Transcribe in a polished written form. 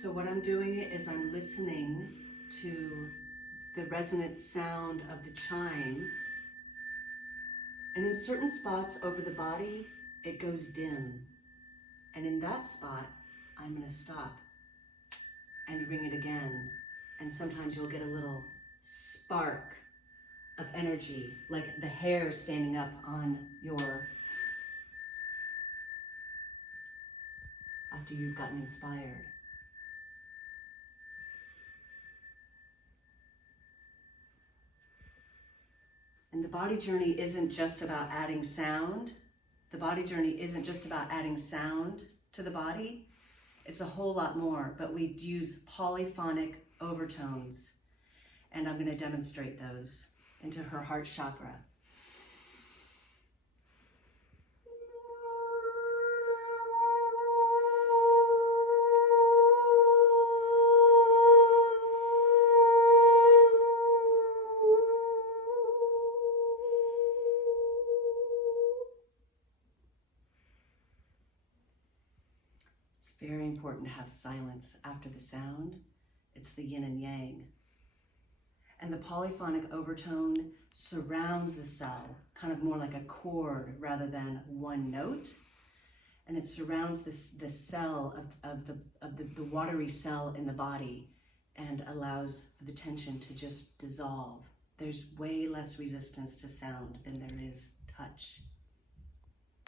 So what I'm doing is I'm listening to the resonant sound of the chime, and in certain spots over the body, it goes dim. And in that spot, I'm gonna stop and ring it again. And sometimes you'll get a little spark of energy, like the hair standing up on your, after you've gotten inspired. And the body journey isn't just about adding sound. The body journey isn't just about adding sound to the body. It's a whole lot more, but we use polyphonic overtones. And I'm going to demonstrate those into her heart chakra. It's very important to have silence after the sound. It's the yin and yang. And the polyphonic overtone surrounds the cell, kind of more like a chord rather than one note. And it surrounds the cell of the watery cell in the body and allows for the tension to just dissolve. There's way less resistance to sound than there is touch.